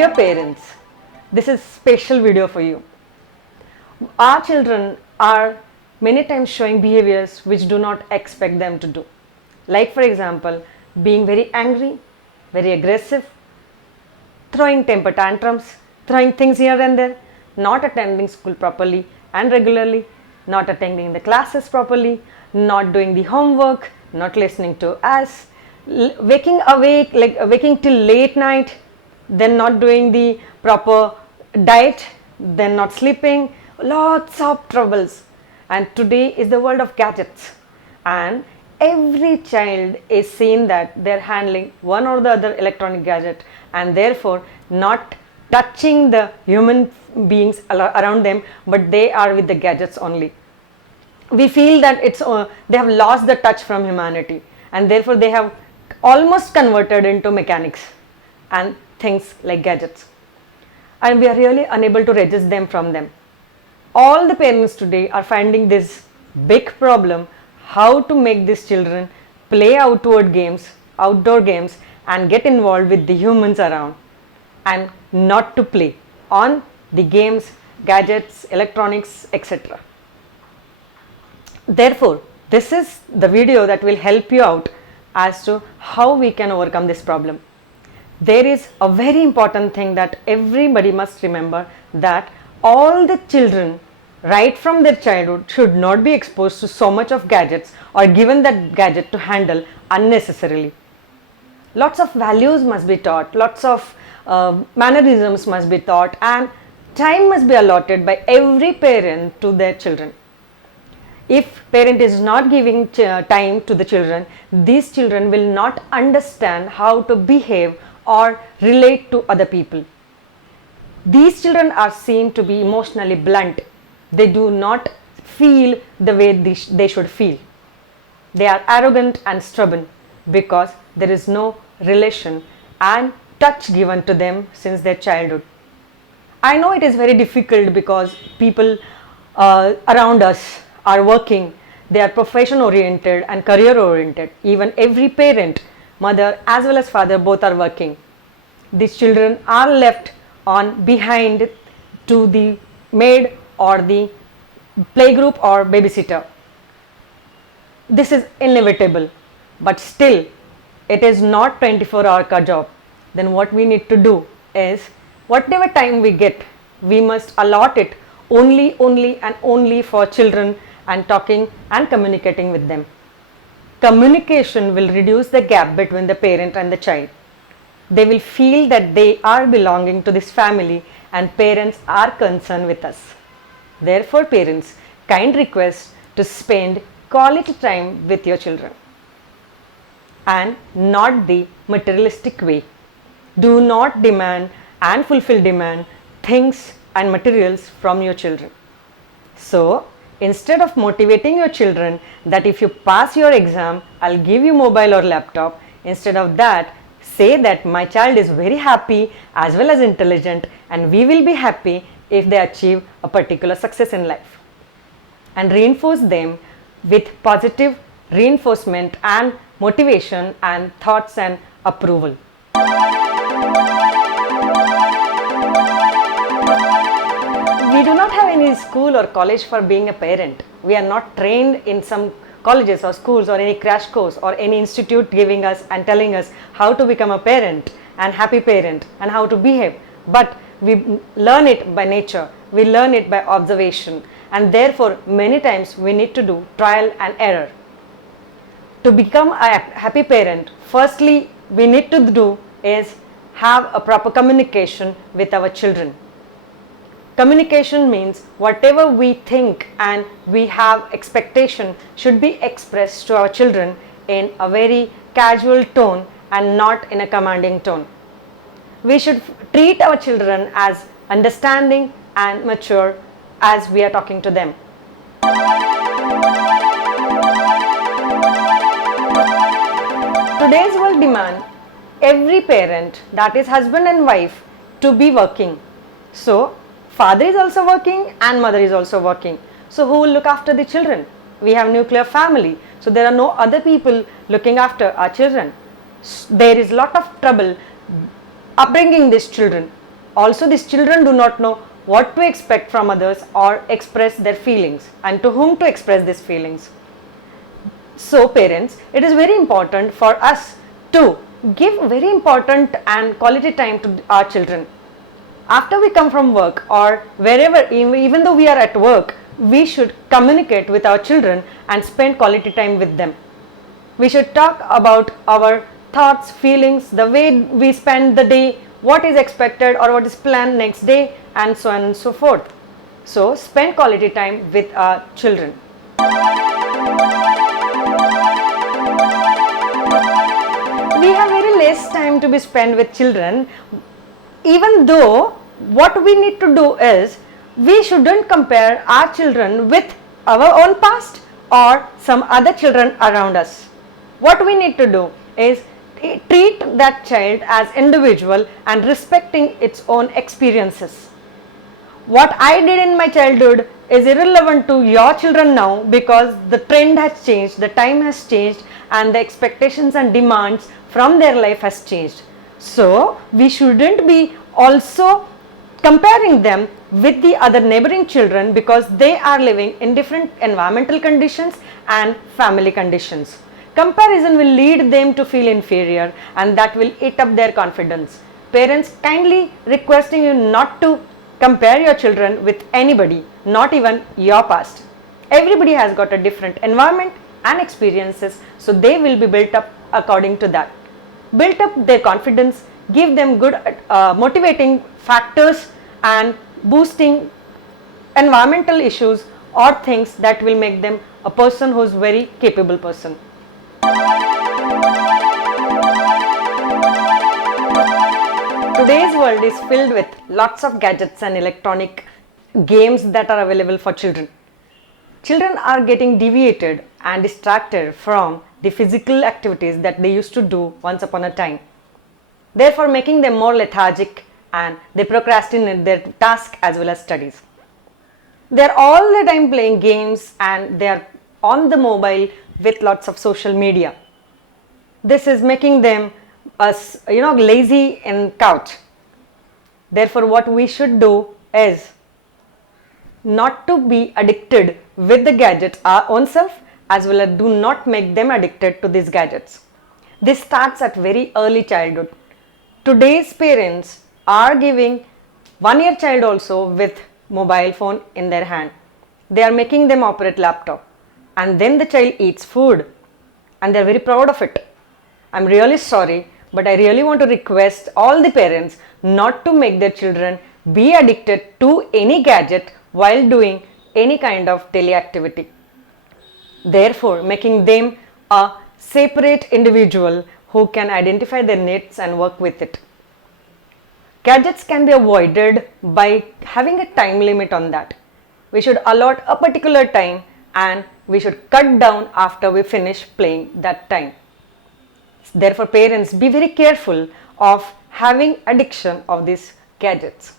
Dear parents, this is special video for you. Our children are many times showing behaviors which do not expect them to do. Like for example, being very angry, very aggressive, throwing temper tantrums, throwing things here and there, not attending school properly and regularly, not attending the classes properly, not doing the homework, not listening to us, waking till late night, then not doing the proper diet, then not sleeping, lots of troubles. And today is the world of gadgets, and every child is seen that they're handling one or the other electronic gadget, and therefore not touching the human beings around them, but they are with the gadgets only. We feel that they have lost the touch from humanity, and therefore they have almost converted into mechanics and things like gadgets, and we are really unable to resist them from them. All the parents today are finding this big problem, how to make these children play outdoor games and get involved with the humans around, and not to play on the games, gadgets, electronics, etc. Therefore, this is the video that will help you out as to how we can overcome this problem. There is a very important thing that everybody must remember, that all the children right from their childhood should not be exposed to so much of gadgets or given that gadget to handle unnecessarily. Lots of values must be taught, lots of mannerisms must be taught, and time must be allotted by every parent to their children. If parent is not giving time to the children, these children will not understand how to behave or relate to other people. These children are seen to be emotionally blunt. They do not feel the way they should feel. They are arrogant and stubborn because there is no relation and touch given to them since their childhood. I know it is very difficult because people around us are working, they are profession oriented and career oriented. Even every parent, mother as well as father, both are working. These children are left on behind to the maid or the playgroup or babysitter. This is inevitable, but still it is not 24-hour job. Then what we need to do is, whatever time we get, we must allot it only for children and talking and communicating with them. Communication will reduce the gap between the parent and the child. They will feel that they are belonging to this family and parents are concerned with us. Therefore, parents, kind request to spend quality time with your children and not the materialistic way. Do not demand and fulfill things and materials from your children. So, instead of motivating your children that if you pass your exam, I'll give you mobile or laptop, instead of that, say that my child is very happy as well as intelligent, and we will be happy if they achieve a particular success in life. And reinforce them with positive reinforcement and motivation and thoughts and approval. We do not have any school or college for being a parent. We are not trained in some colleges or schools or any crash course or any institute giving us and telling us how to become a parent and happy parent and how to behave. But we learn it by nature, we learn it by observation, and therefore many times we need to do trial and error. To become a happy parent, firstly we need to do is have a proper communication with our children. Communication means whatever we think and we have expectation should be expressed to our children in a very casual tone and not in a commanding tone. We should treat our children as understanding and mature as we are talking to them. Today's world demand every parent, that is husband and wife, to be working. So, father is also working and mother is also working. So who will look after the children? We have nuclear family, so there are no other people looking after our children. There is lot of trouble upbringing these children. Also, these children do not know what to expect from others or express their feelings and to whom to express these feelings. So parents, it is very important for us to give very important and quality time to our children. After we come from work or wherever, even though we are at work, we should communicate with our children and spend quality time with them. We should talk about our thoughts, feelings, the way we spend the day, what is expected or what is planned next day, and so on and so forth. So spend quality time with our children. We have very less time to be spent with children, even though what we need to do is we shouldn't compare our children with our own past or some other children around us. What we need to do is treat that child as individual and respecting its own experiences. What I did in my childhood is irrelevant to your children now because the trend has changed, the time has changed, and the expectations and demands from their life has changed. So we shouldn't be also comparing them with the other neighboring children because they are living in different environmental conditions and family conditions. Comparison will lead them to feel inferior and that will eat up their confidence. Parents, kindly requesting you not to compare your children with anybody, not even your past. Everybody has got a different environment and experiences, so they will be built up according to that. Build up their confidence, give them good motivating factors and boosting environmental issues or things that will make them a person who is very capable person. Today's world is filled with lots of gadgets and electronic games that are available for children. Children are getting deviated and distracted from the physical activities that they used to do once upon a time, therefore making them more lethargic and they procrastinate their task as well as studies. They are all the time playing games and they are on the mobile with lots of social media. This is making them lazy in couch. Therefore what we should do is not to be addicted with the gadgets our own self, as well as do not make them addicted to these gadgets. This starts at very early childhood. Today's parents are giving 1-year child also with mobile phone in their hand. They are making them operate laptop and then the child eats food and they are very proud of it. I'm really sorry, but I really want to request all the parents not to make their children be addicted to any gadget while doing any kind of daily activity. Therefore, making them a separate individual who can identify their needs and work with it. Gadgets can be avoided by having a time limit on that. We should allot a particular time and we should cut down after we finish playing that time. Therefore, parents, be very careful of having addiction of these gadgets.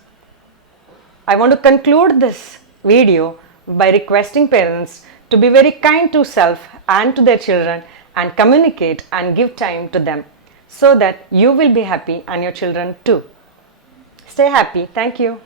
I want to conclude this video by requesting parents to be very kind to self and to their children and communicate and give time to them so that you will be happy and your children too. Stay happy. Thank you.